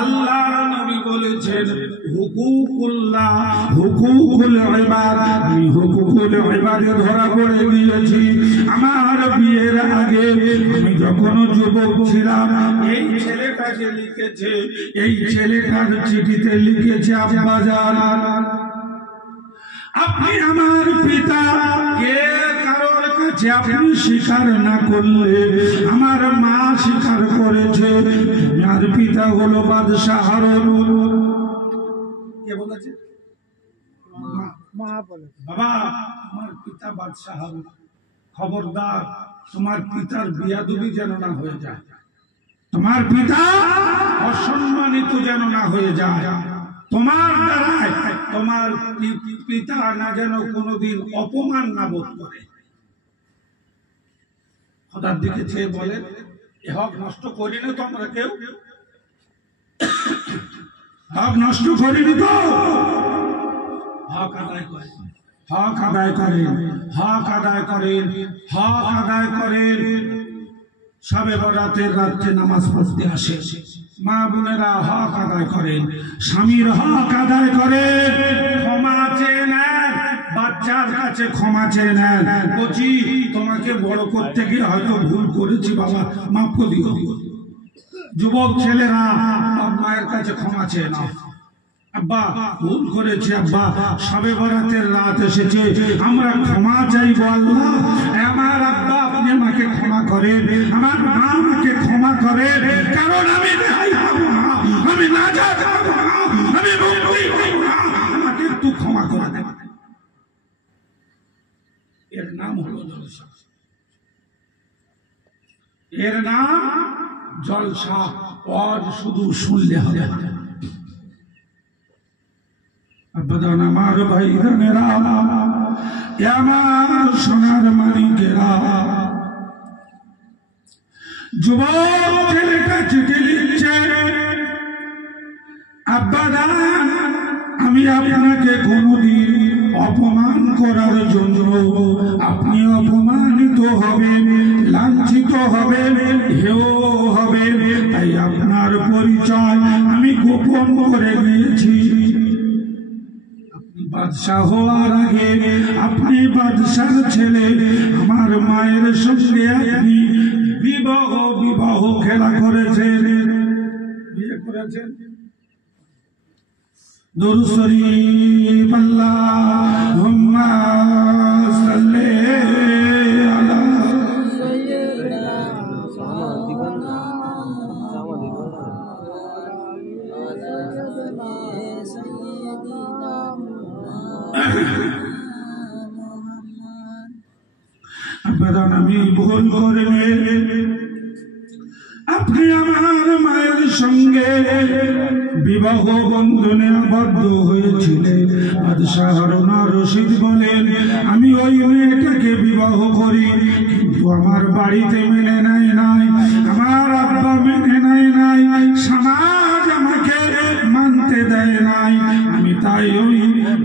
আল্লাহর নবী বলেছেন হুকুকুল্লাহ হুকুকুল ইবাদ, আমি হুকুকুল ইবাদে ধরা পড়ে গিয়েছি। আমার বিয়ের আগে আমি যখন যুবক ছিলাম, এই ছেলেটা যে লিখেছে, এই ছেলেটার চিঠিতে লিখেছে আব্বাজান আপনি আমার পিতা, কে কারোর কাছে আপনি স্বীকার না করলে আমার মা স্বীকার করেছে, আমার পিতা হলো বাদশাহ হারুন। কে বলেছে? মা বলেছে। বাবা আমার পিতা বাদশাহ হারুন, খবরদার তোমার পিতার বিয়াদবি যেন না হয়ে যায়, তোমার পিতা অসম্মানিত যেন না হয়ে যায়, তোমার দ্বারায় তোমার পিতা না যেন কোনোদিন অপমান না বোধ করে। খোদার দিকে চেয়ে বলেন, এ হক নষ্ট করিনি তো আমরা কেউ, হক নষ্ট করিনি তো, হক আদায় করেন, হক আদায় করেন, হক আদায় করেন, হক আদায় করেন। সবে বরাতের রাত্রে নামাজ পড়তে আসে মা বোনেরা, হক আদায় করেন, স্বামীর হক আদায় করেন, ক্ষমা চেয়ে নেন, বাচ্চার কাছে ক্ষমা চেয়ে নেন। বলছি তোমাকে বড় করতে গিয়ে হয়তো ভুল করেছি বাবা, মাফ করে দিও। যুবক ছেলেরা মায়ের কাছে ক্ষমা চেয়ে নাও, আব্বা ভুল করেছি, আব্বা সবে বরাতের রাত এসেছে, আমরা ক্ষমা চাইবো আল্লাহ, আমার আব্বা আপনি আমাকে ক্ষমা করেন, আমার মা আমাকে ক্ষমা করেন, কারণ আমি আমি না যাব না, আমি মুক্তি পাবো না, আমাকে একটু ক্ষমা করে দেন। এর নাম হলো জলসা, এর নাম জলসা। পর শুধু শুনলে হবে না। আব্বাদান আমার ভাইরানেরা, আমার সোনার মানিকেরা, যুবক ছেলেটা চিঠি লিখছে, আব্বাদান আমি আপনাকে কোনদিন অপমান করার জন্য আপনি অপমানিত হবেন, লাঞ্ছিত হবেন, হেয় হবেন, তাই আপনার পরিচয় আমি গোপন করে দিয়েছি। বাদশাহ হওয়ার আগে আপনি বাদশার ছেলে, আমার মায়ের সঙ্গে আপনি বিবাহ বিবাহ খেলা করেছেন, বিয়ে করেছেন। দুরূদ শরীফ আল্লাহুম্মা সাল্লি আলা সাইয়্যিদিনা আব্বাদান আমি ভুল করে আপনি আমার মায়ের সঙ্গে বিবাহ বন্ধনে আবদ্ধ হয়েছিলেন। বাদশাহ হারুন রশিদ বলেন, আমি ওই মেয়েটাকে বিবাহ করি, কিন্তু আমার বাড়িতে মেনে নেয় নাই, আমার আব্বা মেনে নেয় নাই, সমাজ আমাকে মানতে দেয় নাই, আমি তাই ওই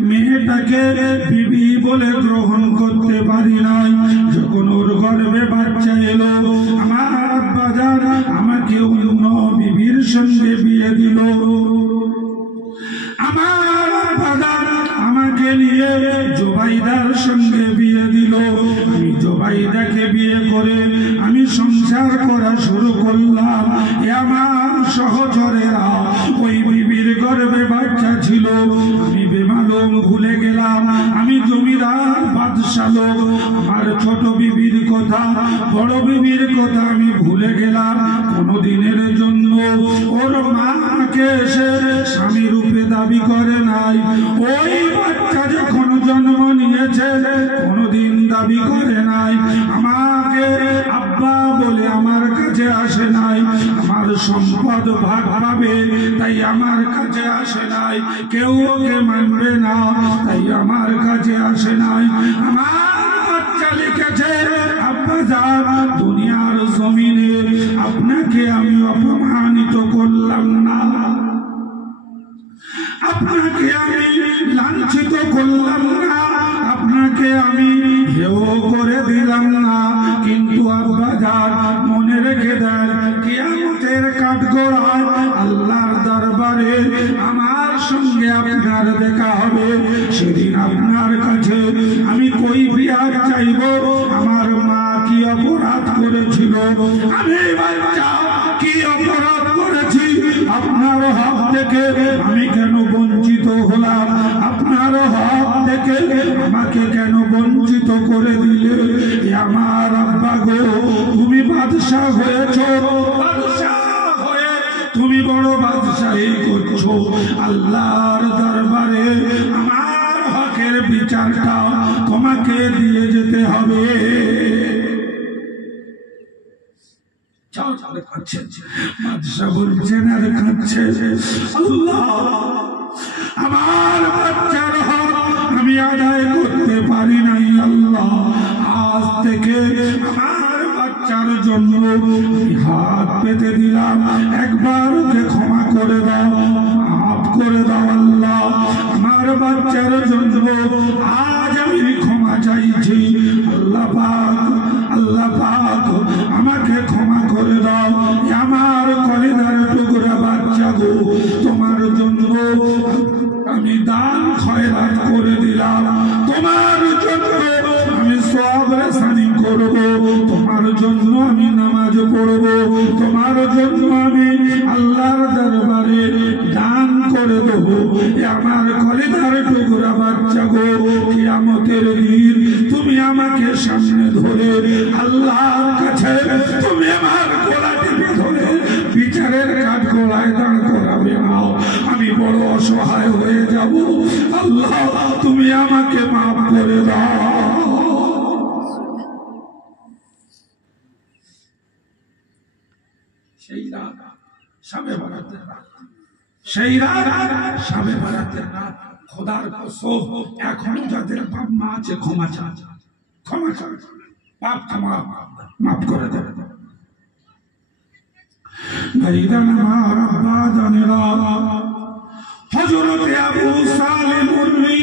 মেয়েটাকে বিবি বলে গ্রহণ করতে পারি নাই। যখন ওর গর্ভে বাচ্চা এলো, আমার আব্বা যারা আমাকে অন্য বিবির সঙ্গে বিয়ে দিল, আমার আব্বা আমাকে নিয়ে জুবাইদার সঙ্গে বিয়ে দিল। আমি জুবাইদাকে বিয়ে করে আমি সংসার করা শুরু করলাম। আমার সহচরেরা ওই বিবির গর্ভে বাচ্চা ছিল, আমি বেমালুম ভুলে গেলাম আমি জমিদার বাদশাহ লোক। আমার ছোট বিবির কথা, বড় বিবির কথা আমি ভুলে গেলাম। কোনদিনের জন্য ওর মাকে এসে স্বামী রূপে দাবি করে নাই। ওই বাচ্চা যখন জন্ম নিয়েছে কোনদিন দাবি করে নাই। আমাকে আব্বা বলে আমার কাছে আসে নাই। আমার সম্পদ ভাগ পাবে তাই আমার কাছে আসে নাই। কেউ ওকে মানবে না তাই আমার কাছে আসে নাই। আমার বাচ্চা লিখেছে, আব্বা যান দুনিয়ার জমিনে আপনাকে আমি অপমানিত করলাম না, আপনাকে আমি লাঞ্ছিত করলাম না, আপনাকে আমি হেয় করে দিলাম না। কিন্তু আব্বা যান মনে রেখে দেন, কিয়ামতের কাঠগড়ায় আল্লাহ আর দেখা হবে, সেদিন আপনার কাছে আমি কই বিয়ার চাইব। আমার মা কি অপরাধ করেছিল, আমি বাচ্চা কি অপরাধ করেছি, আপনার হক থেকে আমি কেন বঞ্চিত হলাম, আপনার হক থেকে আমাকে কেন বঞ্চিত করে দিলে। আমার আব্বা গো, তুমি বাদশাহ হয়েছ, বাদশাহ হয়ে তুমি বড় বাদশাহী করছো। আল্লাহর দরবারে আমার হকের বিচারটা তোমাকে দিয়ে যেতে হবে। বাদশাহ বলছেন আর কাঁদছে, আল্লাহ আমার বাচ্চার হক আমি আদায় করতে পারি নাই। আল্লাহ আজ থেকে আমার বাচ্চার জন্য হাত পেতে দিলাম, একবার ওকে ক্ষমা করে দাও, মাফ করে দাও। আল্লাহ আমার বাচ্চার জন্য আজ আমি ক্ষমা চাইছি। আল্লাহ পাক, আল্লাহ পাক আমাকে ক্ষমা করে দাও। আমার কলিজার টুকরা বাচ্চা গো, তোমার জন্য আমি দান খয়রাত করে দিলাম, তোমার জন্য আমি সওয়াব রেসানি করব, তোমার জন্য আমি নামাজ পড়ব, তোমার জন্য আমি আল্লাহর দরবারে দান করে দেব। আমার কলিজার টুকরা বাচ্চা গো, কিয়ামতের দিন তুমি আমাকে সামনে ধরে আল্লাহর কাছে তুমি আমার গলা টিপে ধরে বিচারের কাঠ গলায় দাঁড় করাবে। আমি বড় অসহায় হয়ে যাব। আল্লাহ তুমি আমাকে মাফ করে দাও। সেই রাত শাবে বারাতের রাত, সেই রাত শাবে বারাতের রাত। খোদার কসম, এখন যাদের বাপ মা আছে ক্ষমা চান, ক্ষমা চান, পাপ ক্ষমা মাফ করে দেবে। ভাইরান আমার আব্বা জানেরা, হযরত আবু সালেম মুররি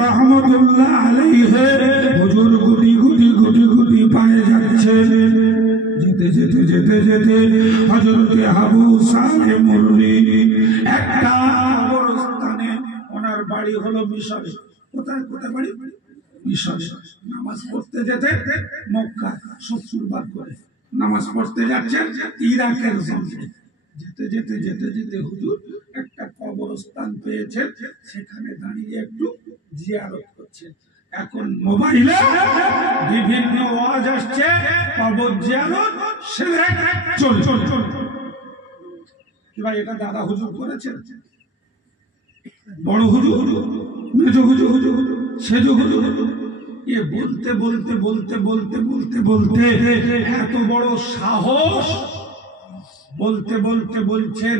রাহমাতুল্লাহ আলাইহি হুজুর গুটি গুটি গুটি গুটি পায়ে যাচ্ছে। যেতে যেতে যেতে যেতে হযরত আবু সালেম মুররি একটা কবরস্থানে, ওনার বাড়ি হলো মিশরে। কোথায় কোথায় বাড়ি? মিশরে। নামাজ পড়তে যেতে মক্কা 70 বার করে নামাজ পড়তে যাচ্ছেন ইরাকের জমিনে। যেতে যেতে যেতে যেতে হুজুর একটা কবরস্থান পেয়েছেন, সেখানে দাঁড়িয়ে একটু জিয়ারত করছেন। এখন মোবাইলে বিভিন্ন ওয়াজ আসছে, কবর জিয়ারত চল ভাই, এটা দাদা হুজুর করেছেন, বড় হুজুর, মেজ হুজুর, সেজ হুজুর। এ বলতে বলতে বলতে বলতে বলতে বলতে এত বড় সাহস, বলতে বলতে বলছেন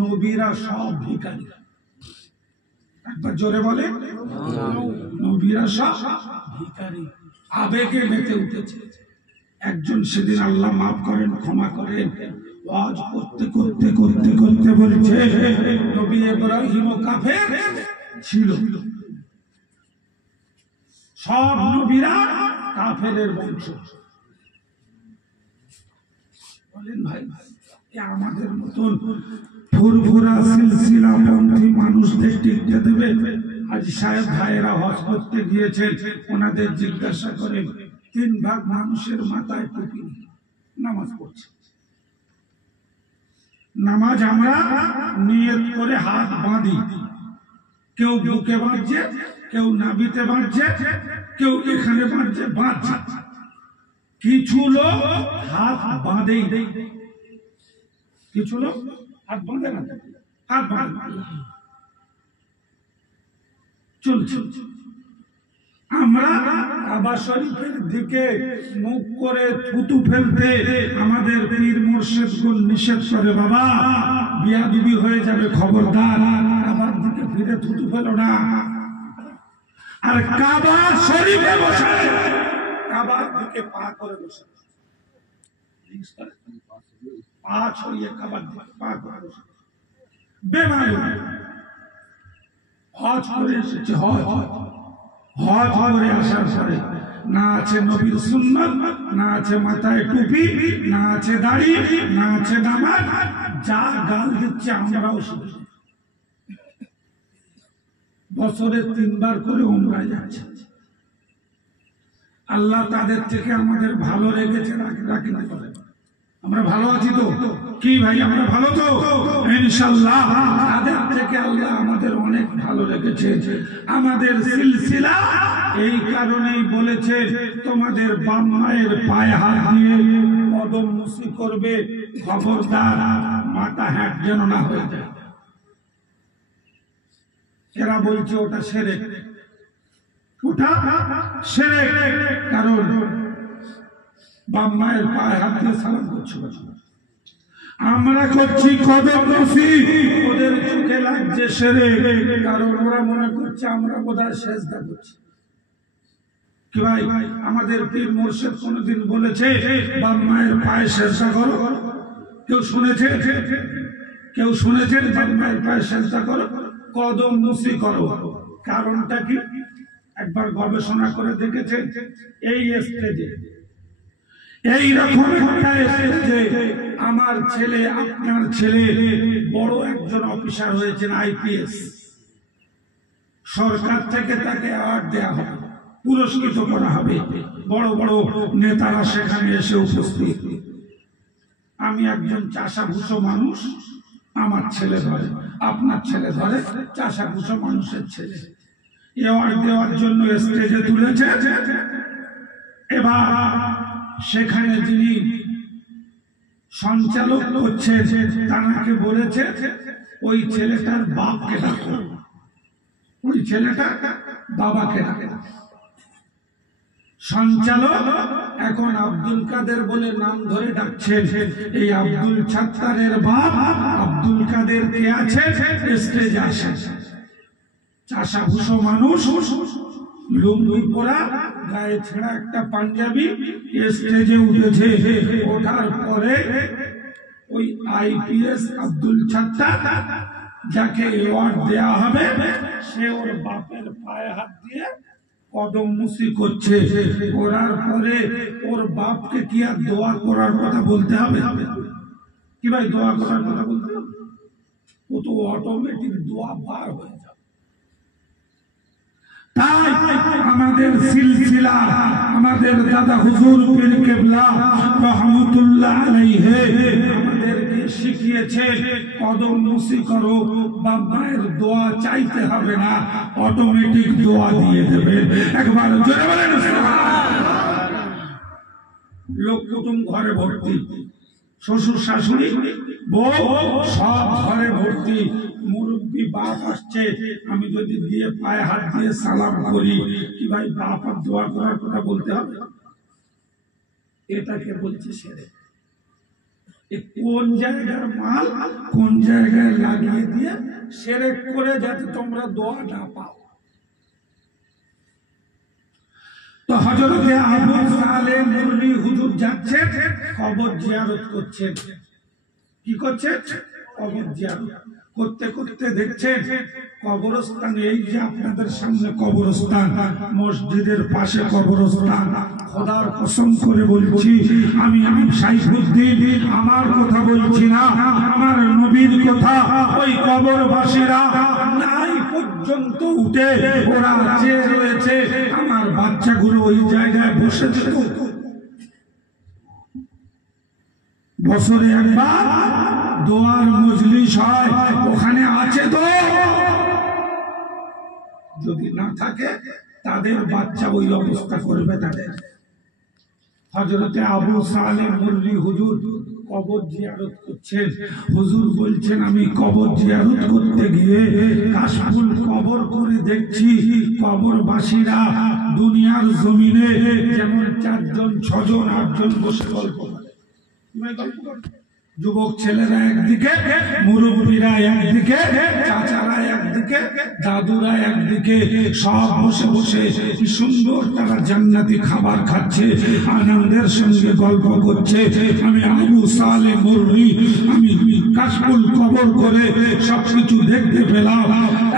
নবীরা সব ভিখারি। একবার জোরে বলে, নবীরা সব ভিখারি। আবেগে মেতে উঠেছে। একজন সেদিন আল্লাহ মাফ করেন, ক্ষমা করেন, ওয়াজ করতে করতে করতে করতে বলছে নবী ইব্রাহিম কাফের ছিল, সব নবীরা কাফেরের বংশ। বলেন ভাই, আমাদের মতন ফুরফুরা সিলসিলা পন্থী মানুষদের টিকতে দেবে? আজ সাহেব ভাইয়েরা হজ করতে গিয়েছেন, ওনাদের জিজ্ঞাসা করেন 3 ভাগ মানুষের মাথায় টুপি নামাজ পড়ছে। নামাজ আমরা নিয়ত করে হাত বাঁধি, কেউ বুকে বাঁধছে, কেউ নাভিতে বাঁধছে, কেউ এখানে বাঁধছে, বাঁধছে। কিছু লোক হাত বাঁধেই, কিছু লোক হাত বাঁধে না, হাত বাঁধে চলছে। আমরা কাবা শরীফের দিকে মুখ করে থুতু ফেলতে আমাদের পীর মুর্শিদগণ নিষেধ করে, বাবা বিয়াদবি হয়ে যাবে, খবরদার কাবার দিকে ফিরে থুতু ফেলো না। আর কাবা শরীফে বসে কাবার দিকে পা করে বসে, পা ছড়িয়ে কাবার দিকে পা করে বসে বেমালুম হজ করে এসেছে। হজ করে আসার পরে না আছে নবীর সুন্নাত, না আছে মাথায় টুপি, না আছে দাড়ি, না আছে নামাজ। যা গাল দিচ্ছে আমরাও শুনছি। বছরে 3 বার করে উমরায় যাচ্ছে। আল্লাহ তাদের থেকে আমাদের ভালো রেখেছে, রাখি না বলে আমরা ভালো আছি তো? কি ভাই আমরা ভালো তো ইনশাআল্লাহ? তাদের থেকে আল্লাহ আমাদের অনেক ভালো রেখেছে। আমাদের সিলসিলা এই কারণেই বলেছে তোমাদের বাপ মায়ের পায়ে হাত দিয়ে কদম মুসি করবে, খবরদার মাথা হ্যাট যেন না হয়ে যায়। এরা বলছে ওটা শিরক, ওটা শিরক। কারণ বাপ মায়ের পায়ে হাত দিয়ে সালাম করছি, আমরা করছি কদম মুসি, ওদের চোখে লাগছে শিরক। কারণ ওরা মনে করছে আমরা বোধহয় সেজদা করছি। কি ভাই আমাদের পীর মুর্শিদ কোনদিন বলেছে বাপ মায়ের পায়ে সেজদা করো? কেউ শুনেছে? কেউ শুনেছেন বাপ মায়ের পায়ে সেজদা করো? কদম মুসি করো। কারণটা কি একবার গবেষণা করে দেখেছে? এই স্টেজে এইরকম একটা স্টেজে আমার ছেলে, আপনার ছেলে বড় একজন অফিসার হয়েছেন, আইপিএস, সরকার থেকে তাকে অ্যাওয়ার্ড দেওয়া হবে, পুরস্কৃত করা হবে, বড় বড় নেতারা সেখানে এসে উপস্থিত। আমি একজন চাষাভুষো মানুষ, আমার ছেলে ধরে, আপনার ছেলে ধরে, চাষাভুষো মানুষের ছেলে অ্যাওয়ার্ড দেওয়ার জন্য স্টেজে তুলেছে। এবার সেখানে যিনি সঞ্চালক করছেন তাকে বলেছে ওই ছেলেটার বাপকে ডাকো, ওই ছেলেটা বাবাকে ডাকো। সঞ্চালক এখন আব্দুল কাদের বলে নাম ধরে ডাকছেন। এই আব্দুল ছাত্তারের বাপ আব্দুল কাদের কে আছে স্টেজে আসে, চাষাভুষো মানুষ, লুঙ্গি পরা, গায়ে ছেঁড়া একটা পাঞ্জাবি, স্টেজে উঠেছে। ওঠার পরে ওই আইপিএস আব্দুল ছাত্তার যাকে অ্যাওয়ার্ড দেওয়া হবে সে ওর বাপের পায়ে হাত দিয়ে কদম মুসি করছে। করার পরে ওর বাপকে কি আর দোয়া করার কথা বলতে হবে? কি ভাই দোয়া করার কথা বলতে হবে? ও তো অটোমেটিক দোয়া বার হয়ে যাবে। তাই আমাদের সিলসিলা, আমাদের দাদা হুজুর পীর কেবলা রহমাতুল্লাহ আলাইহি আমাদেরকে শিখিয়েছে কদম মুসি করো, বাপ মায়ের দোয়া চাইতে হবে না, অটোমেটিক দোয়া দিয়ে দেবে। একবার জোরে বলেন সুবহানাল্লাহ। লোক কুটুম ঘরে ভর্তি, শ্বশুর শাশুড়ি বউ সব ঘরে ভর্তি, মুরব্বী বাপ আসছে, আমি যদি দিয়ে পায়ে হাত দিয়ে সালাম করি, কি ভাই বাপ আর দোয়া করার কথা বলতে হবে? এটাকে বলছে শিরক। কোন জায়গার মাল কোন জায়গায় লাগিয়ে দিয়ে শিরক করে যাতে তোমরা দোয়া না পাও। তো হযরতে আবু সালেহ মুরলি হুজুর যাচ্ছেন, কবর জিয়ারত করছেন। কি করছেন? কবর জিয়ারত করতে করতে দেখছেন কবরস্থান, এই যে আপনাদের সামনে কবরস্থান, মসজিদের পাশে কবরস্থান। খোদার কসম করে বলছি, আমি শাইখুদ্দিন আমার কথা বলছি না, আমার নবীর কথা। ওই কবরবাসীরা নাই পর্যন্ত উঠে ওরা চেয়ে রয়েছে, আমার বাচ্চাগুলো ওই জায়গায় বসে যেত। বছরে একবার দোয়ার মজলিস হয়, ওখানে আছে তো? যদি না থাকে তাদের বাচ্চা ওই অবস্থা করবে তাদের। হযরতে আবু সালেহ মুরলি হুজুর কবর জিয়ারত করছেন। হুজুর বলছেন আমি কবর জিয়ারত করতে গিয়ে কাশফুল কবর করে দেখছি কবরবাসীরা দুনিয়ার জমিনে যেমন 4 জন 6 জন 8 জন বসে গল্প করে। যুবক ছেলেরা একদিকে, মুরব্বীরা একদিকে, চাচারা একদিকে, দাদুরা একদিকে, সব বসে বসে কি সুন্দর তারা জান্নাতি খাবার খাচ্ছে, আনন্দের সঙ্গে গল্প করছে। আমি আবু সালেহ মুরলি আমি কাশফুল কবর করে সবকিছু দেখতে পেলাম।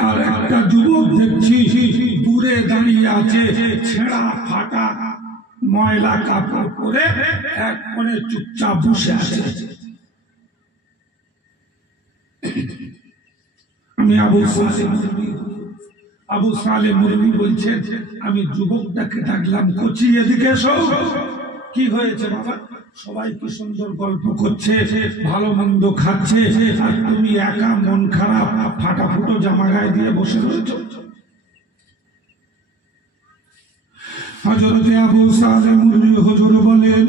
আর একটা যুবক দেখছি দূরে দাঁড়িয়ে আছে, ছেঁড়া ফাটা ময়লা কাপড় পরে এক কোণে চুপচাপ বসে আছে। আমি আবু সালেহ আবু সালেহ মুরমি বলছেন, আমি যুবকটাকে ডাকলাম, কচি এদিকে এসো। কি হয়েছে বাবা? সবাই কি সুন্দর গল্প করছে, ভালো মন্দ খাচ্ছে, আর তুমি একা মন খারাপ ফাটা ফুটো জামা গায়ে দিয়ে বসে রয়েছো। হযরত আবু সালেহ মুরমি হুজুর বলেন,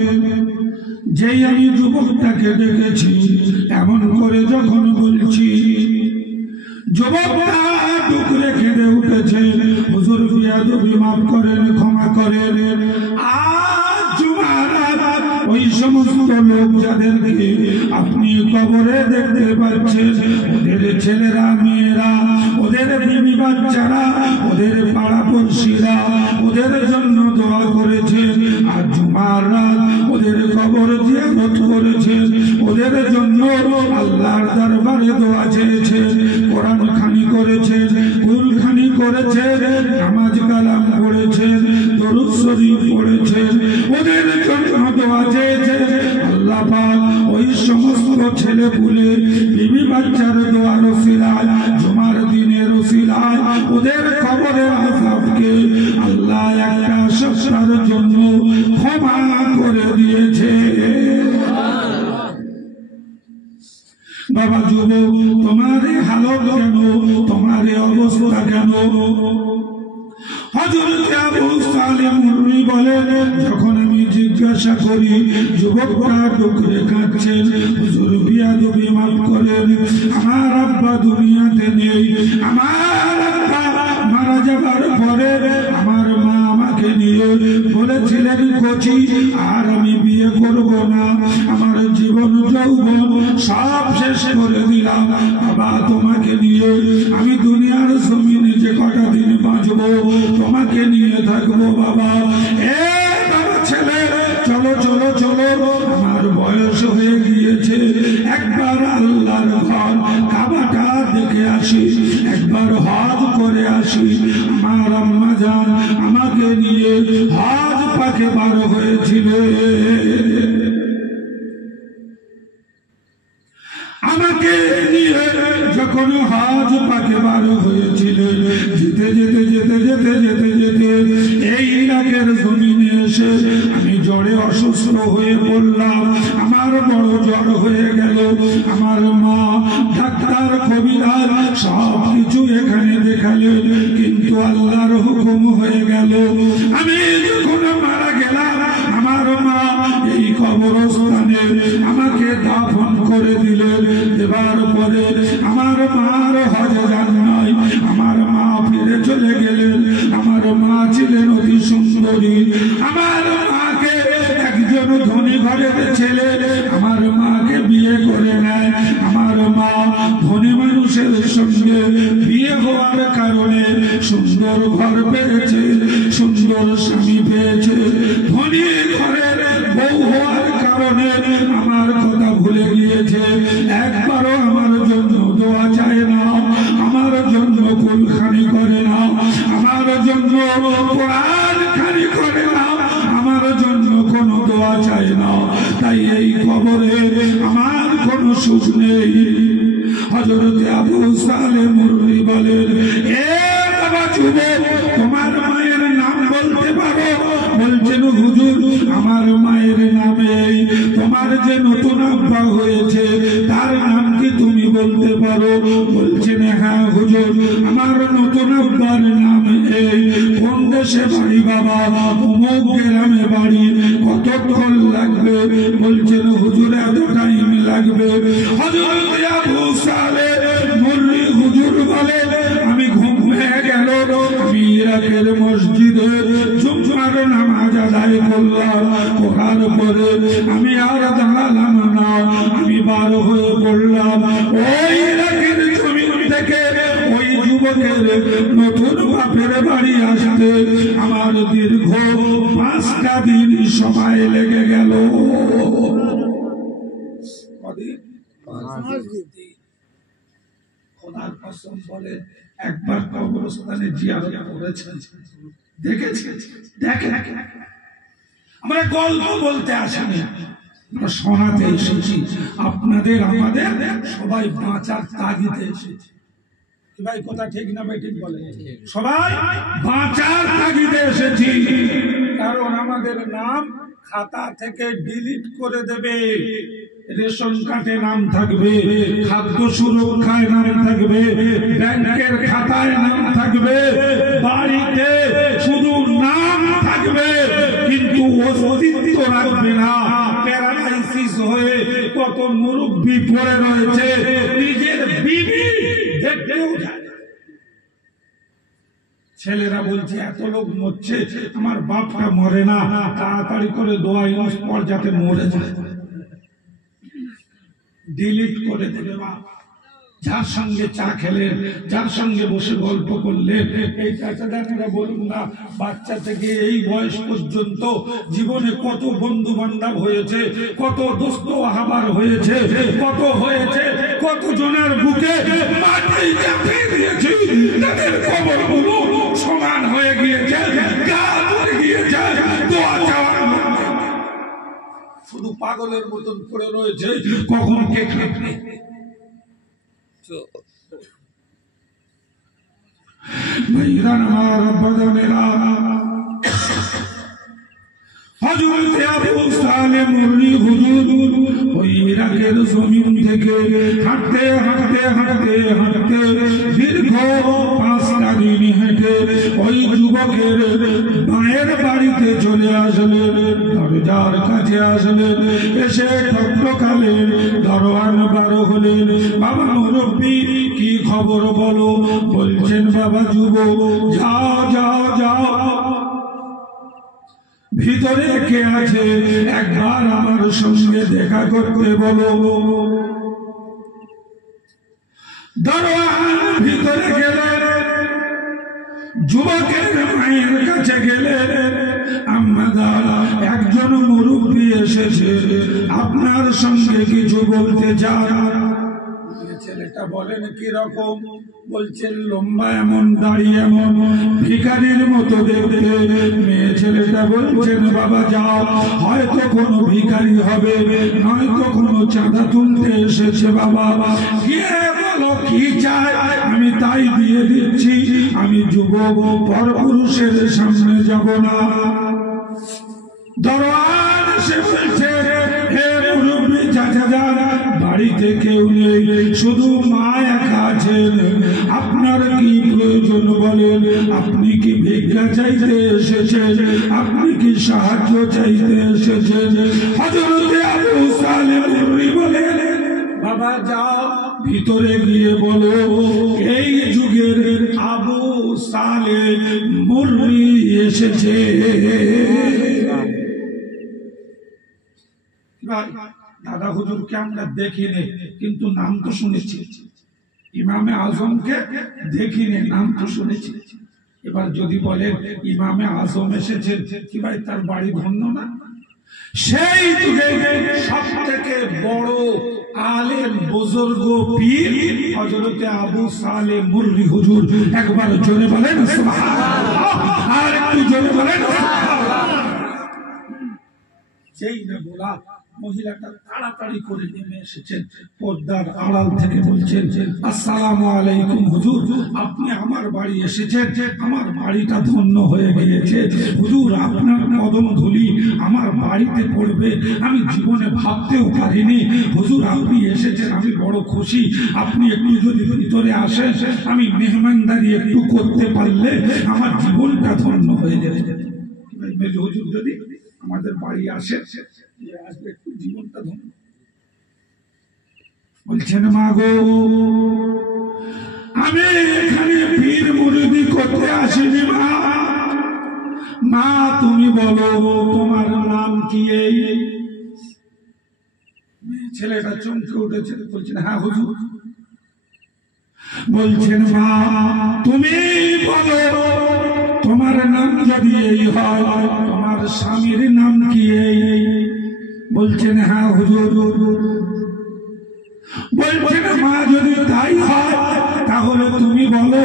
যেই আমি যুবকটাকে ডেকেছি, এমন করে যখন বলছি, যুবকটা বুক রেখে উঠেছে, হুজুর বিয়াদবি মাফ করেন, ক্ষমা করেন। আজ জুমার রাত ওই সমস্ত লোক যাদেরকে আপনি কবরে দেখতে পাচ্ছেন, ওদের ছেলেরা মেয়েরা, ওদের বিবি বাচ্চারা, ওদের পাড়া পড়শিরা ওদের জন্য দোয়া করেছেন। আর জুমার রাত ওদের কবর জিয়ারত করেছেন, ওদের জন্য আল্লাহর দরবারে দোয়া চেয়েছেন, কোরআন খানি করেছেন, কুল খানি করেছেন, নামাজ কালাম পড়েছেন, দরুদ শরীফ পড়েছেন, ওদের জন্য দোয়া চেয়েছেন। আল্লাহ পাক ওই সমস্ত ছেলে পুলে বিবি বাচ্চার দোয়ার ওসিলায়, জুমার দিনের ওসিলায় ওদের কবরের আযাবকে আল্লাহ একটা সপ্তাহের জন্য ক্ষমা করে দিয়েছে। বাবা যুবক, তোমার হালত কেন, তোমার অবস্থা কেন? হযরত আবু সালেহ মুরমি বলেন, যখন আমি জিজ্ঞাসা করি যুবকটা ডুকরে কাঁদছেন, হুজুর বিয়াদবি মাফ করেন, আমার আব্বা দুনিয়াতে নেই, আমার আব্বা মারা যাবার পরে আমার মা আমাকে নিয়ে বলেছিলেন, কচি আর আমি বিয়ে করব না, আমার জীবন যৌবন সব শেষ করে দিলাম, বাবা তোমাকে নিয়ে আমি দুনিয়ার জমিনে যে কটা দিন বাঁচবো তোমাকে নিয়ে থাকবো বাবা। এ বাবা ছেলে, চলো চলো চলো, আমার বয়স হয়ে গিয়েছে, একবার আল্লাহর ঘর কাবাটা দেখে আসি, একবার হজ করে আসি। আমার আম্মা জান আমাকে নিয়ে হজ পাকে বার হয়েছিল, আমাকে নিয়ে যখন হজ পাকে বার হয়েছিল, যেতে যেতে যেতে যেতে যেতে যেতে এই ইরাকের জমিনে এসে আমি জ্বরে অসুস্থ হয়ে পড়লাম, আমার বড় জ্বর হয়ে গেল। আমার মা ডাক্তার কবিরাজ সব কিছু এখানে দেখালেন, কিন্তু আল্লাহর হুকুম হয়ে গেল আমি যখন মারা গেলাম, আমার মা এই কবরস্থানে আমাকে দাফন করে দিলেন। দেবার পরে আমার মার হজ যান নাই, আমার মা ফিরে চলে গেলেন। আমার মা ছিলেন অতি সুন্দরী, আমার মাকে একজন ধনী ঘরের ছেলে আমার মাকে বিয়ে করে নেয়। আমার মা ধনী মানুষের সঙ্গে বিয়ে হওয়ার কারণে সুন্দর ঘর পেয়েছে, সুন্দর স্বামী পেয়েছে। ধনী ঘরের বউ হওয়ার কারণে আমার কথা ভুলে গিয়েছে, একবারও আমার জন্য দোয়া চায় না, আমার জন্য কুলখানি করে না, আমার জন্য কোরআন খানি করে না, আমার জন্য কোনো দোয়া চায় না। তাই এই কবরে আমার কোনো সুখ নেই। হযরত আবু সালেহ মুরমি বলেন, এ বাবা যুবক, তোমার মায়ের নাম বলতে পারো? বলছেন, হুজুর আমার মায়ের নামে তোমার যে নতুন আব্বা হয়েছে তার নাম কি তুমি বলতে পারো? বলছেন, হ্যাঁ হুজুর, আমার নতুন আব্বার নাম এই। কোন দেশে বাড়ি বাবা? অমুক গ্রামে বাড়ি। কতক্ষণ লাগবে? বলছেন, হুজুর এত টাইম লাগবে। হযরত আবু সালেহ মুরমি হুজুর বলে, আমি ঘুম ভেঙে গেল, আমি ইরাকের মসজিদে জুমার নামাজ আদায় করলাম, করার পরে আমি আর দাঁড়ালাম না, আমি বার হয়ে পড়লাম। ওই ইরাকের জমিন থেকে ওই যুবকের নতুন বাপের বাড়ি আসতে আমার দীর্ঘ 5টা দিন সময় লেগে গেল। খোদার কসম বলে, একবার কবরস্থানে জিয়ারত করেছেন, দেখেছেন? দেখেন, আমরা গল্প বলতে আসিনি, আমরা শোনাতে এসেছি। আপনাদের আমাদের সবাই বাঁচার তাগিদে এসেছি। ভাই কথা ঠিক না ভাই ঠিক বলে? সবাই বাঁচার তাগিদে এসেছি, কারণ আমাদের নাম খাতা থেকে ডিলিট করে দেবে। রেশন কার্ডে নাম থাকবে, খাদ্য সুরক্ষায় নাম থাকবে, ব্যাংকের খাতায় নাম থাকবে, বাড়িতে শুধু নাম থাকবে কিন্তু অস্তিত্ব রাখবে না। প্যারালাইসিস হয়ে কত মুরব্বি পড়ে রয়েছে, নিজের বিবি দেখতেও যায়। ছেলেরা বলছে এত লোক মরছে, আমার বাপটা মরে না, তাড়াতাড়ি করে দোয়া ইউজ পর যাতে মরে যায়। ডিলিট করে দেবে বাপ। যার সঙ্গে চা খেলেন, যার সঙ্গে বসে গল্প করলেন, এই চাচাদানেরা বলুন না, বাচ্চা থেকে এই বয়স পর্যন্ত জীবনে কত বন্ধু বান্ধব হয়েছে, কত দোস্ত আহবার হয়েছে, কত হয়েছে, কত জনের বুকে মাটি চাপিয়ে দিয়েছে, তাদের কবরগুলো সমান হয়ে গিয়েছে, গা ধরে গিয়েছে, দোয়া চাওয়ার শুধু পাগলের মতন পড়ে রয়েছে, কখন কে খাবে। হযরত আবু সালেহ মুররি হুজুর ওই ইরাকের জমিন থেকে হাঁটতে হাঁটতে হাঁটতে হাঁটতে দীর্ঘ 5টা দিন হেঁটে ওই যুবকের মায়ের বাড়িতে চলে আসলেন। দরজার কাছে আসলেন, এসে ঠকঠকালেন। দরওয়ান বারো হলেন, বাবা মুরব্বি কি খবর বলো? বলছেন বাবা যুবক, যাও যাও যাও, ভিতরে কে আছে একবার আমার সঙ্গে দেখা করতে বলো। দরওয়ান ভিতরে গেলেন, যুবকের মায়ের কাছে গেলেন। আম্মা দাদা, একজন মুরব্বী এসেছে, আপনার সঙ্গে কিছু বলতে চান। ছেলেটা বলেন কি রকম? বলছেন লম্বা এমন, দাড়ি এমন, ভিখারির মতো দেখতে। মেয়ে ছেলেটা বলছেন বাবা যাও, হয়তো কোনো ভিখারি হবে, নয়তো কোনো চাঁদা তুলতে এসেছে। বাবা গিয়ে বলো কি চাই, আমি তাই দিয়ে দিচ্ছি। আমি যুবক, পরপুরুষের সামনে যাব না। দরওয়ান সে বলছে, হে মুরব্বি চাচা, বাড়িতে কেউ নেই, শুধু মা একা আছেন। আপনার কি প্রয়োজন বলেন? আপনি কি ভিক্ষা চাইতে এসেছেন? আপনি কি সাহায্য চাইতে এসেছেন? হযরত আবু সালেহ মুররি বলেন, বাবা যাও, ভিতরে গিয়ে বলো এই যুগের আবু সালেহ মুররি এসেছে। দাদা হুজুরকে আমরা দেখিনি, কিন্তু নাম তো শুনেছি। ইমামে আজমকে দেখিনি, নাম তো শুনেছি। এবার যদি বলেন ইমামে আজম এসেছেন, কি ভাই তার বাড়ি ধন্য না? সেই যুগে সব থেকে বড় আলেম বুজুর্গ পীর হযরত আবু সালেহ মুররি হুজুর। একবার জোরে বলেন সুবহানাল্লাহ, আর একটু জোরে বলেন সুবহানাল্লাহ। যেই না বলা, মহিলাটা তাড়াতাড়ি করে নেমে এসেছেন, পর্দার আড়াল থেকে বলছেন, আসসালামু আলাইকুম হুজুর, আপনি আমার বাড়ি এসেছেন, আমার বাড়িটা ধন্য হয়ে গিয়েছে। হুজুর আপনার কদম ধুলি আমার বাড়িতে পড়বে, আমি জীবনে ভাবতেও পারিনি। হুজুর আপনি এসেছেন, আমি বড় খুশি। আপনি একটু যদি ভিতরে আসেন, আমি মেহমানদারি একটু করতে পারলে আমার জীবনটা ধন্য হয়ে যাবে। হুজুর যদি আমাদের বাড়ি আসে, আসবে একটু জীবনটা ধন্য। বলছেন মা গো, আমি এখানে পীর মুরিদি করতে আসিনি মা। মা তুমি বলো তোমার নাম কি? এই ছেলেটা চমকে উঠেছে, বলছেন হ্যাঁ হুজুর। বলছেন মা তুমি বলো তোমার নাম যদি এই হয়, তোমার স্বামীর নাম কি? এই বলছেন হ্যাঁ হুজুর। বলছেন মা যদি তাই হয়, তাহলে তুমি বলো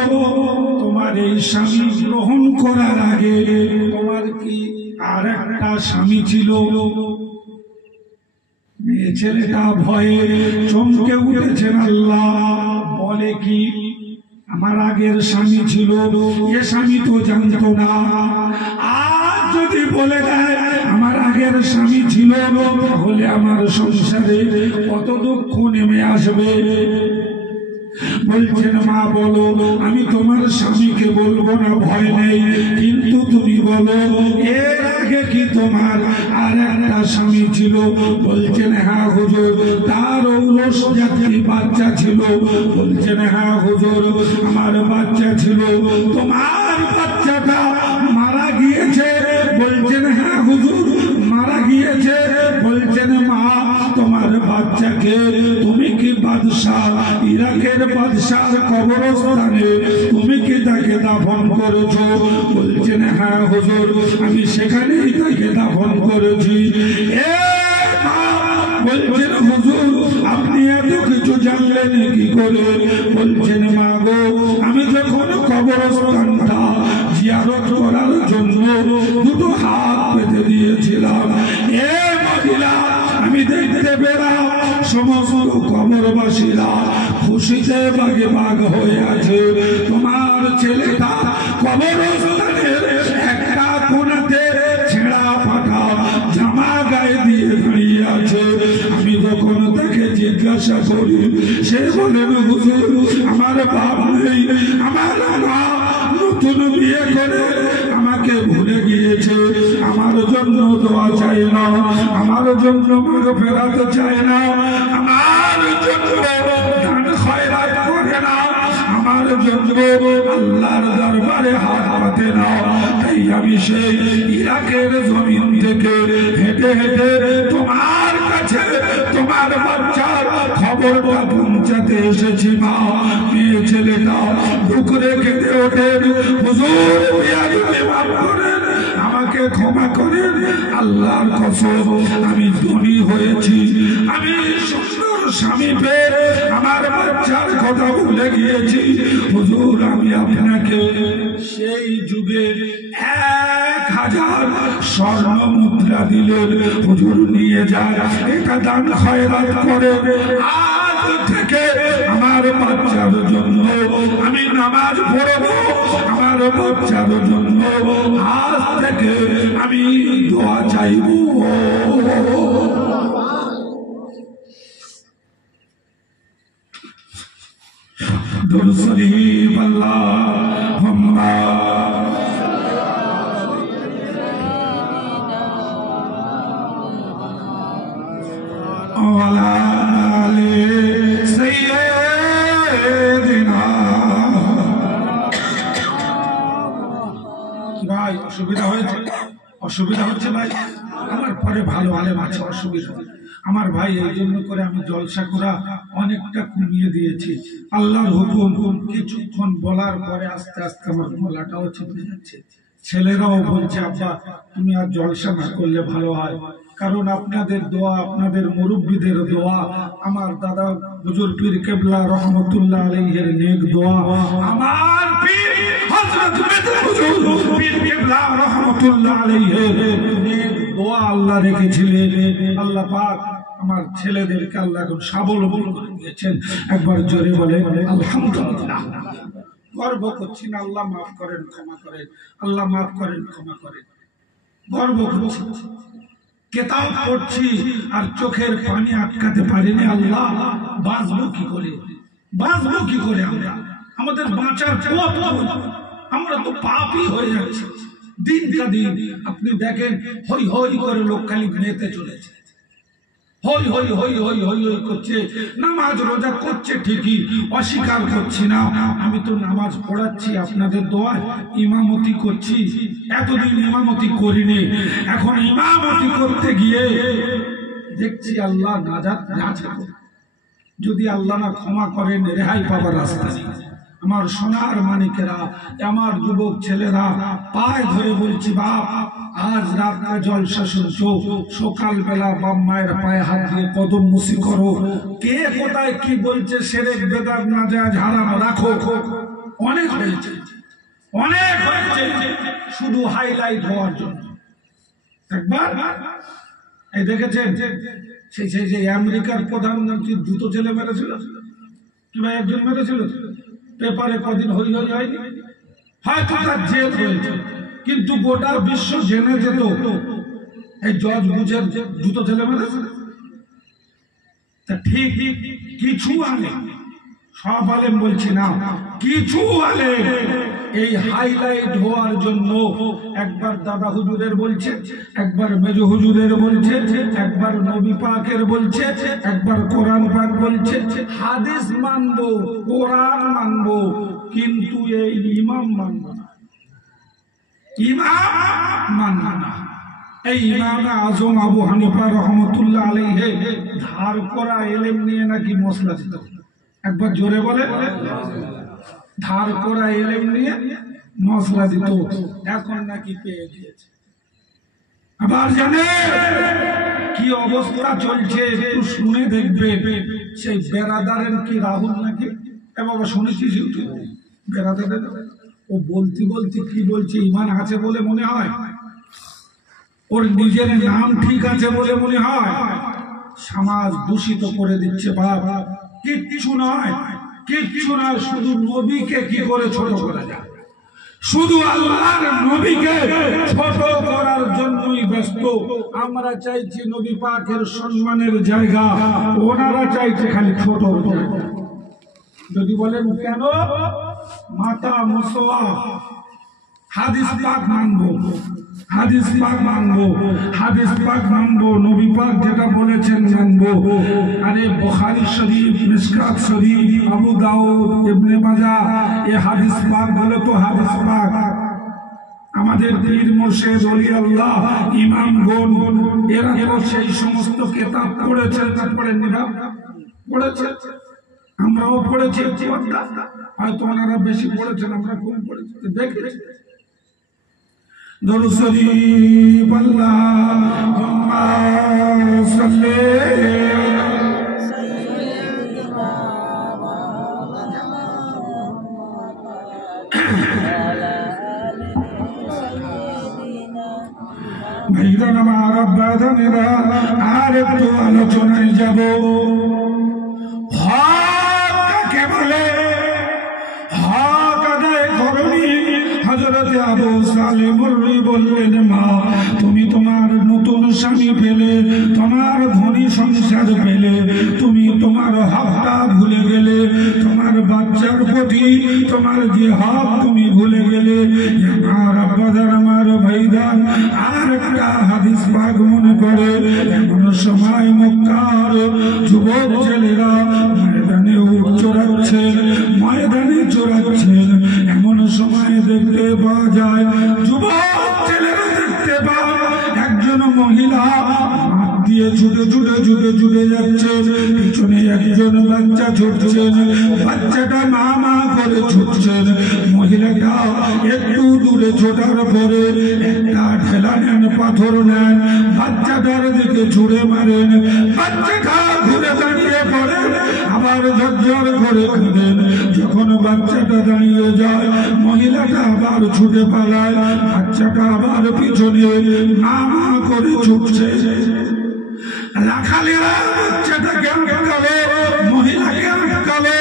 তোমার এই স্বামী গ্রহণ করার আগে তোমার কি আর একটা স্বামী ছিল? মেয়ে ছেলেটা ভয়ে চমকে উঠেছেন। আল্লাহ বলে কি? আমার আগের স্বামী ছিল, এ স্বামী তো জানতো না। আর যদি বলে দেয় আমার আগের স্বামী ছিল, তাহলে আমার সংসারে কত দুঃখ নেমে আসবে। বলছেন মা বলো, আমি তোমার স্বামীকে বলবো না, ভয় নেই, কিন্তু তুমি বলো এর আগে কি তোমার আর একটা স্বামী ছিল? বলছেন হ্যাঁ হুজুর, তার ঔরস জাতির বাচ্চা ছিল। বলছেন হ্যাঁ হুজুর, আমার বাচ্চা ছিল, তোমার বাচ্চাটা মারা গিয়েছে। বলছেন হ্যাঁ হুজুর, মারা গিয়েছে। বলছেন মা, তোমার বাচ্চাকে তুমি কি বাদশাহ, ইরাকের বাদশার কবরস্থানে তুমি কি তাকে দাফন করেছো? বলছেন হ্যাঁ হুজুর, আমি সেখানেই তাকে দাফন করেছি। বলছেন হুজুর, আপনি এত কিছু জানলেন কি করে? বলছেন মা গো, আমি যখন কবরস্থানটা জিয়ারত করার জন্য দুটো হাত পেতে দিয়েছিলাম, এ মহিলা আমি দেখতে পেলাম সমস্ত কবরবাসীরা খুশিতে বাগে বাগ হয়ে আছে। তোমার ছেলেটা কবরস্থানের একটা কোণাতে ছেঁড়া ফাটা জামা গায়ে দিয়ে দাঁড়িয়ে আছে। আমি যখন তাকে জিজ্ঞাসা করি, সে বলেন হুজুর, আমার বাপ নেই, আমার মা নতুন বিয়ে করে আমাকে ভুলে গিয়েছে, আমার জন্য দোয়া চাই না, আমার জন্য ফেরাতে চায় না, আমার জন্য দান খয়রাত করে না, আমার জন্য আল্লাহর দরবারে হাত পাতে না। তাই আমি সেই ইরাকের জমিন থেকে হেঁটে হেঁটে তোমার কাছে তোমার বাচ্চার খবরটা পৌঁছাতে এসেছি। মা, মেয়ে ছেলেটা দুঃখে কেঁদে ওঠেন, হুজুর মাফ করেন, আমাকে ক্ষমা করেন, আল্লাহর কসম আমি ধনী হয়েছি, আমি সুন্দর স্বামী পেয়ে আমার বাচ্চার কথা ভুলে গিয়েছি। হুজুর, আমি আপনাকে সেই যুগে 1000 স্বর্ণ মুদ্রা দিলেন, হুজুর নিয়ে যায়, এটা দান খয়রাত করে। আজ থেকে আমার বাচ্চার জন্য আমি নামাজ পড়বো, আমার বাচ্চার জন্য আজ থেকে আমি দোয়া চাইব। দুরূদ শরীফ আল্লাহুম্মা ওয়ালা আলি সাইয়্যিদিনা। ভাই অসুবিধা হয়েছে? অসুবিধা হচ্ছে ভাই? আমার পরে ভালো আলেম আছে, অসুবিধা আমার ভাই, এই জন্য করে আমি জলসা করা অনেকটা কমিয়ে দিয়েছি। আল্লাহর হুকুম, কিছুক্ষণ বলার পরে আস্তে আস্তে আমার গলাটাও চেপে যাচ্ছে। ছেলেরাও বলছে আব্বা তুমি আর জলসা না করলে ভালো হয়, কারণ আপনাদের দোয়া, আপনাদের মুরব্বীদের দোয়া, আমার দাদা হুজুর পীর কেবলা রহমতুল্লাহ আলাইহির নেক দোয়া, আমার পীর হযরত হুজুর পীর কেবলা রহমতুল্লাহ আলাইহির নেক দোয়া আল্লাহ রেখেছিলেন। আল্লাহ পাক আমার ছেলেদেরকে আল্লাহ এখন স্বাবলম্বী করে দিয়েছেন। একবার জোরে বলে আলহামদুলিল্লাহ। গর্ব করছি না, আল্লাহ মাফ করেন, ক্ষমা করেন, আল্লাহ মাফ করেন, ক্ষমা করেন। গর্ব করছি, কেতাব পড়ছি আর চোখের পানি আটকাতে পারিনি। আল্লাহ, বাঁচবো কি করে, বাঁচবো কি করে? আমরা আমাদের বাঁচার পথ, আমরা তো পাপী হয়ে যাচ্ছি দিন কা দিন। আপনি দেখেন হই হই করে লোক খালি মেতে চলেছে, হই হই হই হই হই হই করছে, নামাজ রোজা করছে ঠিকই, অস্বীকার করছি না। আমি তো নামাজ পড়াচ্ছি আপনাদের দোয়ায়, ইমামতি করছি, এতদিন ইমামতি করিনি, এখন ইমামতি করতে গিয়ে দেখছি আল্লাহ নাজাত আছে। যদি আল্লাহ না ক্ষমা করেন, রেহাই পাবার রাস্তা নেই। আমার সোনার মানিকেরা, আমার যুবক ছেলেরা, পায়ে ধরে বলছি বাপ, আজ রাতটা জলসা শুনছো, সকালবেলা বাপ মায়ের পায়ে হাত দিয়ে কদম মুসি করো। কে কোথায় কি বলছে, শিরক বেদাত নাজায়েজ হারাম রাখো। অনেক হয়েছে, অনেক হয়েছে, শুধু হাইলাইট হওয়ার জন্য। একবার এই দেখেছেন সেই আমেরিকার প্রধানমন্ত্রী দুটো ছেলে মেরেছিল, কি ভাই একজন মেরেছিল? পেপারে কদিন হই হয়নি, হয়তো তার জেদ হয়েছে, কিন্তু গোটা বিশ্ব জেনে যেত এই জজ বুঝের জুতো ছেলে মেরেছে। তা ঠিক কিছু আলে, সব আলেম বলছি না, কিছু আলেম এই হাইলাইট হওয়ার জন্য একবার দাদা হুজুরের বলছে, একবার মেজ হুজুরের বলছে, একবার নবী পাকের বলছে, একবার কোরআন পাক বলছে। হাদিস মানবো, কোরআন মানবো, কিন্তু এই ইমাম মানবো না, ইমাম মানবো না। এই ইমাম আজম আবু হানিফা রহমতুল্লাহ আলাইহি ধার করা এলেম নিয়ে নাকি মশলা দিত। একবার জোরে বলে, ধার করা এলেম নিয়ে মশলা দিত, এখন নাকি পেয়ে গিয়েছে। আবার জানে কি অবস্থা চলছে, একটু শুনে দেখবে। সেই বেরাদারের কি রাহুল নাকি, এ বাবা শুনেছিস বেরাদারের, ও বলতে বলতে কি বলছে, ইমান আছে বলে মনে হয়, ওর নিজের নাম ঠিক আছে বলে মনে হয়, সমাজ দূষিত করে দিচ্ছে। বাবা কিচ্ছু নয়, কিচ্ছু নয়, শুধু নবীকে কি করে ছোট করা যায়, শুধু আল্লাহর নবীকে ছোট করার জন্যই ব্যস্ত। আমরা চাইছি নবী পাকের সম্মানের জায়গা, ওনারা চাইছে খালি ছোট। যদি বলেন কেন, মাতা মুসওয়া, হাদিস পাক মানবো, হাদিস পাক মানবো, হাদিস পাক মানবো, নবী পাক যেটা বলেছেন মানবো। আরে বুখারী শরীফ, মিশকাত শরীফ, আবু দাউদ, ইবনে মাজাহ, এই হাদিস পাক বলে তো হাদিস পাক। আমাদের পীর মুর্শিদ ওলি আল্লাহ ইমামগণ এরা তো সেই সমস্ত কিতাব পড়েছেন, না পড়েননি? পড়েছে, আমরাও পড়েছি, হয়তো ওনারা বেশি পড়েছেন, আমরা কম পড়েছি, দেখেছি। দরুদ শরীফ আল্লাহুম্মা সাল্লি ভাইরা আমার আব্বাদানেরা, আর একটু আলোচনায় যাব। হক কাকে বলে, হক আদায় করনি। হযরত আবু সালেহ মুররি বললেন, মা তুমি তোমার নতুন স্বামী পেলে, তোমার ধনী সংসার পেলে, তুমি তোমার হকটা ভুলে গেলে, তোমার বাচ্চার প্রতি তোমার যে হক তুমি ভুলে গেলে। আমার আব্বাদার, আমার ভাইদান, আর একটা হাদিস পাক মনে করে, এমন সময় মক্কার যুবক ছেলেরা ময়দানে চড়াচ্ছেন, ময়দানে চড়াচ্ছেন, এমন সময় দেখতে পাওয়া যায়, যুবক ছেলেরা দেখতে পায় একজন মহিলা হাত দিয়ে ছুটে ছুটে ছুটে ছুটে যাচ্ছেন, পিছনে একজন বাচ্চা ছুটছেন, বাচ্চাটা মা মা করে ছুটছেন। মহিলাটা একটু দূরে ছোটার পরে একটা ঠেলা নেন, পাথর নেন, বাচ্চাটার দিকে ছুড়ে মারেন, বাচ্চাটা ঘুরে দাঁড়িয়ে পড়ে, আবার ঝরঝর করে কাঁদেন। যখন বাচ্চাটা দাঁড়িয়ে যায়, মহিলাটা আবার ছুটে পালায়, বাচ্চাটা আবার পিছনে মা মা করে ছুটছে। রাখালেরা বাচ্চাটাকে আটকালো, মহিলাকে আটকালো।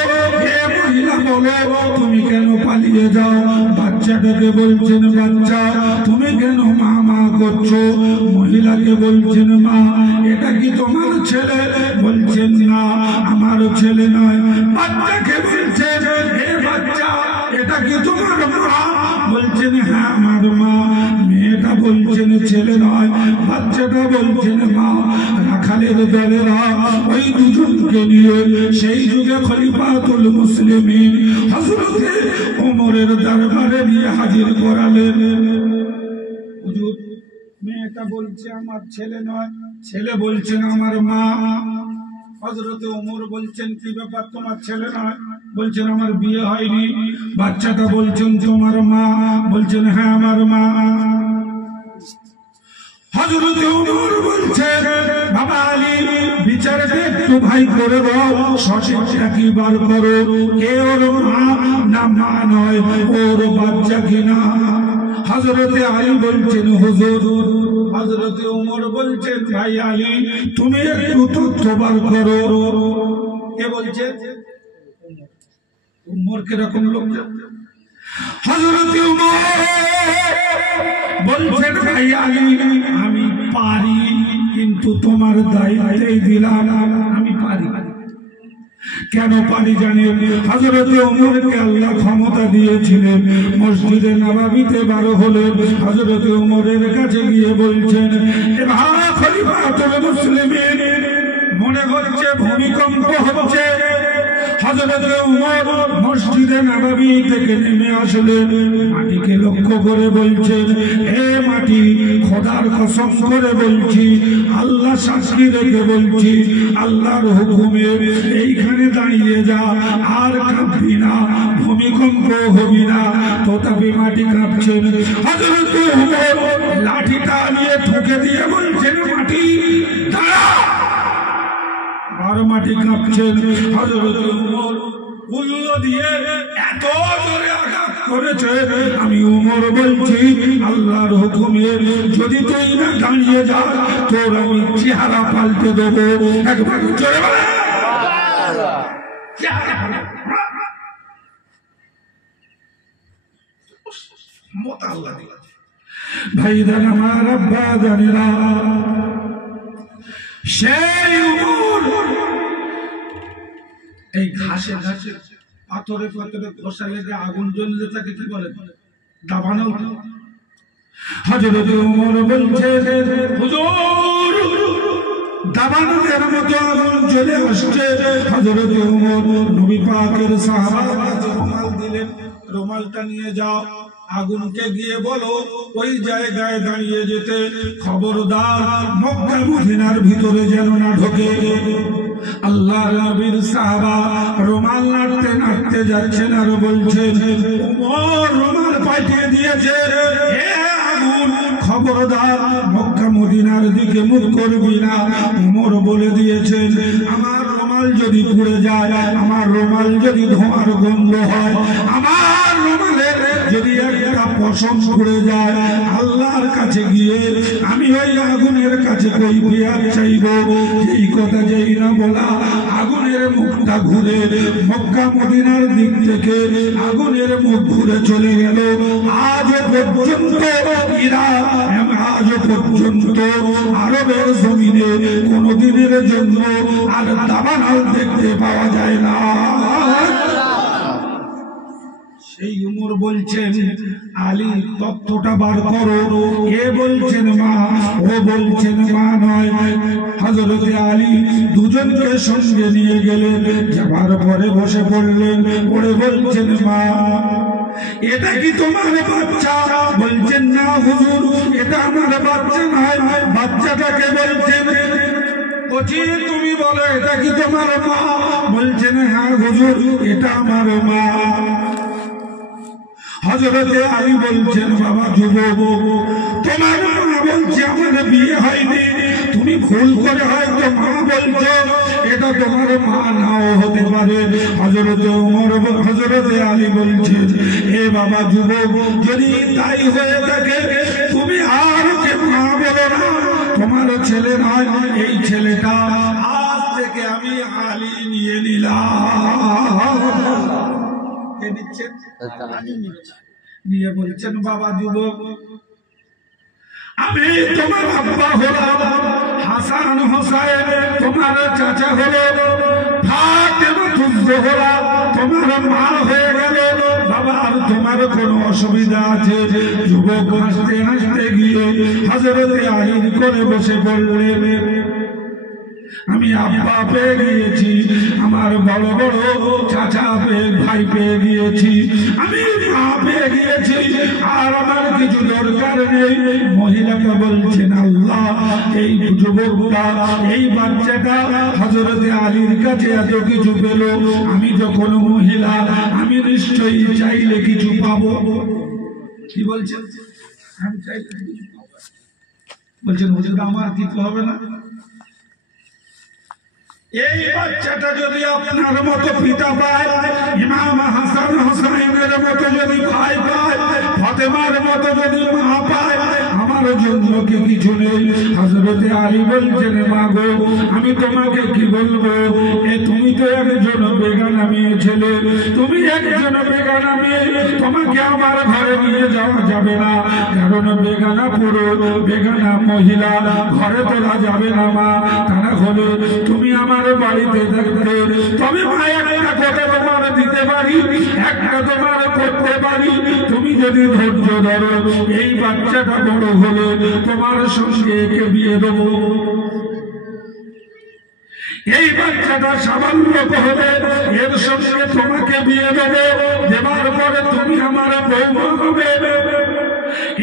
এ মহিলা বলে, তুমি কেন পালিয়ে যাও? বাচ্চাটাকে বলছেন, বাচ্চা তুমি কেন মা মা করছো? মহিলাকে বলছেন, মা এটা কি তোমার ছেলে? বলছেন, না আমার ছেলে নয়। বাচ্চাকে বলছেন, হে বাচ্চা এটা কি তোমার মা? বলছেন, হ্যাঁ আমার মা। মেয়েটা বলছেন, ছেলে নয়। বাচ্চাটা বলছেন, মা। রাখালের দলেরা ওই দুজনকে নিয়ে সেই যুগে খলিফাতুল মুসলিমিন হযরত ওমরের দরবারে নিয়ে হাজির করালেন। হুজুর, মেয়েটা বলছে আমার ছেলে নয়, ছেলে বলছেন আমার মা। হযরত ওমর বলছেন, কি ব্যাপার তোমার ছেলে নয়? বলছেন, আমার বিয়ে হয়নি। বাচ্চাটা বলছেন, তোমার মা? বলছেন, হ্যাঁ আমার মা। হযরত ওমর বলছেন, বাবা আলী বিচারটা একটু ভাই করে দাও, সঠিকটা কি বার করো, কে ওর মা না মা নয়, ওর বাচ্চা কিনা। হযরত আলী বলছেন, হুজুর। হযরত ওমর বলছেন, ভাই আলী তুমি একটু তথ্য বার করো। কে বলছে? উমর কিরকম লোক? হযরত উমর বলছেন, ভাই আলী আমি পারি, কিন্তু তোমার দায়িত্বই দিলাম, আমি পারি। কেন পারি জানেন? হযরত উমরকে আল্লাহ ক্ষমতা দিয়েছিলেন। মসজিদে নববীতে বার হলেন, হযরত উমরের কাছে গিয়ে বলছেন, এ খলিফাতুল মুসলিমিন, মনে হচ্ছে ভূমিকম্প হচ্ছে। হযরত উমর মসজিদে নববী থেকে নেমে আসলেন, মাটিকে লক্ষ্য করে বলছেন, হে মাটি, খোদার কসম করে বলছি, আল্লাহ সাক্ষী রেখে বলছি, আল্লাহর হুকুমে এইখানে দাঁড়িয়ে যা, আর কাঁপবি না, ভূমিকম্প হবি না। তথাপি মাটি কাঁপছেন। হযরত উমর লাঠিটা নিয়ে ঠুকে দিয়ে বলছেন, মাটি দাঁড়া। আর মাটি কাঁপছেন। হযরত উমর উল্লো দিয়ে এত জোরে আঘাত করেছে, আমি উমর বলছি, আল্লাহর হুকুমে যদি তুই না দাঁড়িয়ে যা, তোর আমি চেহারা পাল্টে দেবো। একবার জোরে বলে ভাইদান আমার আব্বা জানেরা, সেই উমর এই ঘাসে ঘাসে পাথরে পাথরে ঘষা লেগে আগুন জ্বললে তাকে কি বলে? দাবানো। হযরত উমর বলছে, হুজুর দাবানোর মতো আগুন জ্বলে আসছে। হযরত উমর নবী পাকের সাহাবাকে রুমাল দিলেন, রুমালটা নিয়ে যাও, আগুনকে গিয়ে বলো ওই জায়গায় দাঁড়িয়ে যেতে, খবরদার মক্কা মদিনার ভিতরে যেন না ঢোকে। আল্লাহর নবীর সাহাবা রুমাল নাড়তে নাড়তে যাচ্ছেন আর বলছেন, উমর রুমাল পাঠিয়ে দিয়েছে, হে আগুন খবরদার মক্কা মদিনার দিকে মুখ করবি না। উমর বলে দিয়েছেন, আমার রুমাল যদি পুড়ে যায়, আমার রুমাল যদি ধোঁয়ার গন্ধ হয়, আমার রুমালের যদি একটা পশম পুড়ে যায়, আল্লাহর কাছে গিয়ে আমি ওই আগুনের কাছে কৈফিয়ত চাইব। এই কথা যেই না বলা, আগুনের মুখটা ঘুরে মক্কা মদিনার দিক থেকে আগুনের মুখ ঘুরে চলে গেল। আজ পর্যন্ত আজ পর্যন্ত আরবের জমিনে কোনদিনের জন্য আর দাবানল দেখতে পাওয়া যায় না। সেই উমর বলছেন, আলী তত্ত্বটা বার করো। এ বলছেন মা, ও বলছেন মা নয়। হযরত আলী দুজনকে সঙ্গে নিয়ে গেলেন, যাবার পরে বসে পড়লেন, পড়ে বলছেন, মা এটা কি তোমার বাচ্চা? বলছেন, না হুজুর, এটা আমার বাচ্চা নয়। বাচ্চাটাকে বলছেন, তুমি বলো এটা কি তোমার মা? বলছেন, হ্যাঁ হুজুর, এটা আমার মা। হযরত আলী বলছেন, বাবা যুবক, তোমার মা বলছে আমার বিয়ে হয়নি, তুমি ভুল করে হয়তো মা বলছো, এটা তোমার মা নাও হতে পারে। হযরত ওমর হযরত আলী বলছেন, এ বাবা যুবক, যদি তাই হয়ে থাকে তুমি আর কে মা বলো না, তোমার ছেলে নয়, এই ছেলেটা আজ থেকে আমি আলী নিয়ে নিলাম। নিয়ে বলছেন, বাবা যুবক, আমি তোমার আব্বা হলাম, হাসান হোসেন তোমার চাচা হলো, ফাতেমা জোহরা তোমার মা হয়ে গেল। বাবা আর তোমার কোন অসুবিধা আছে? যুবক হাসতে হাসতে গিয়ে হযরত আলীর কোলে বসে পড়লেন। আমি আব্বা পেয়ে গিয়েছি, আমার বড় বড় চাচা পেয়ে ভাই পেয়ে গিয়েছি, আমি মা পেয়ে গিয়েছি, আর আমার কিছু দরকার নেই। মহিলাকে বলছেন, আল্লাহ এই যুবকটা, এই বাচ্চাটা হযরত আলীর কাছে এত কিছু পেল, আমি যখন মহিলা, আমি নিশ্চয়ই চাইলে কিছু পাবো। কি বলছেন? আমি চাইলে কিছু পাবো। বলছেন, হুজুর আমার কিছু হবে না? এই বাচ্চাটা যদি আপনার মতো পিতা পায়, ইমাম হাসান হোসেনের মতো যদি ভাই পায়, ফাতেমার মতো যদি মা পায়, আমার জন্য কি কিছু নেই? হযরতে আলী বলছেন মা গো আমি তোমাকে কি বলবো, তুমি তো একজন বেগানা মেয়ে ছেলে, তুমি একজন বেগানা মেয়ে, তোমাকে আমার ঘরে নিয়ে যাওয়া যাবে না, কারণ বেগানা পুরুষ বেগানা মহিলা ঘরে তোলা যাবে না মা। তারা হলো তুমি আমার বাড়িতে থাকতে, তবে মা একটা কথা তোমার দিতে পারি, একটা তোমার করতে পারি, তুমি যদি ধৈর্য ধরো এই বাচ্চাটা বড় হলে তোমার সঙ্গে একে বিয়ে দেবো। এই বাচ্চাটা সামান্য হবে, এর সঙ্গে তোমাকে বিয়ে দেবো, দেবার পরে তুমি আমার বৌমা হবে।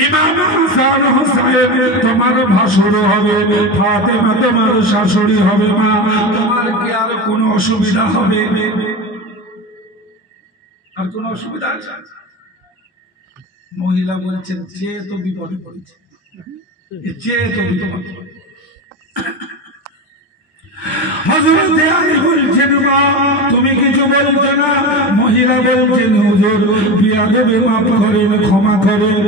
ইমাম হাসান হোসেন তোমার ভাসুর হবে, ফাতেমা তোমার শাশুড়ি হবে। মা তোমার কি আর কোনো অসুবিধা হবে? আর কোনো অসুবিধা আছে? মহিলা বলছেন যে তো বিপদে পড়েছে, যে তো বিপদে। হযরতে আলী বলছেন মা তুমি কিছু বলছো না? মহিলা বলছেন হুজুর বিয়াদবে মাফ করেন, ক্ষমা করেন,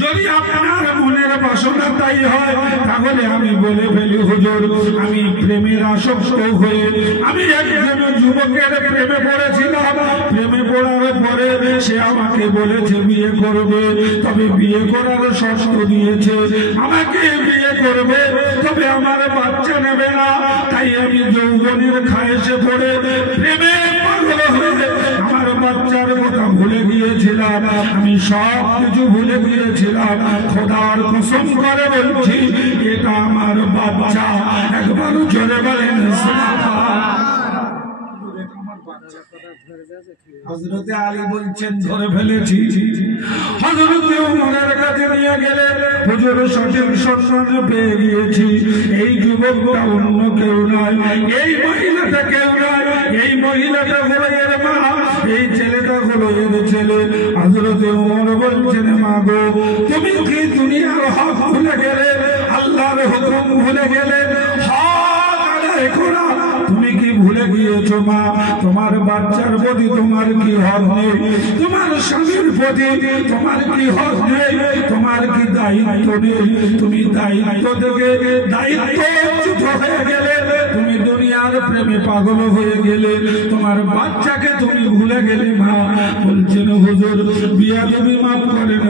যদি আপনার মনের বাসনা তাই হয় তাহলে আমি বলে ফেলি হুজুর আমি প্রেমের আসক্ত হয়ে আমি একজন যুবকের প্রেমে পড়েছিলাম, প্রেমে পড়ার পরে সে আমাকে বলেছে বিয়ে করবে, তবে বিয়ে করার শর্ত দিয়েছে আমাকে বিয়ে করবে, তবে আমার বাচ্চা নেবে না, তাই আমি যৌবনের খায়েশে পড়ে প্রেমে পাগল হয়ে আমার বাচ্চার কথা ভুলে গিয়েছিলাম, আমি সব কিছু ভুলে গিয়েছিলাম। খোদার কসম করে বলছি এটা আমার বাচ্চা। একবার জোরে বলেন সুবহানাল্লাহ। হযরতে আলী বলছেন ধরে ফেলেছি। হযরতে ওমরের কাছে নিয়ে গেলে হুজুর সঠিক সন্ধান পেয়ে গিয়েছি, এই যুবকটা অন্য কেউ নয়, এই মহিলাটা কেউ নয়, এই মহিলাটা হলো এর মা, এই ছেলেটা হলো এর ছেলে। হযরতে ওমর বলছেন মা গো তুমি কি দুনিয়ার হক ভুলে গেলে, আল্লাহর হুকুম ভুলে গেলে, হক আদায় করা তুমি কি ভুলে গিয়েছো মা? তোমার বাচ্চার প্রতি তোমার কি হক নেই? তোমার স্বামীর প্রতি তোমার কি হক নেই? তোমার কি দায়িত্ব নেই? তুমি দায়িত্ব থেকে দায়িত্বচ্যুত হয়ে গেলে, তুমি দুনিয়ার প্রেমে পাগল হয়ে গেলে, তোমার বাচ্চাকে তুমি ভুলে গেলে মা। বলছেন হুজুর বিয়াদবি মাফ করেন।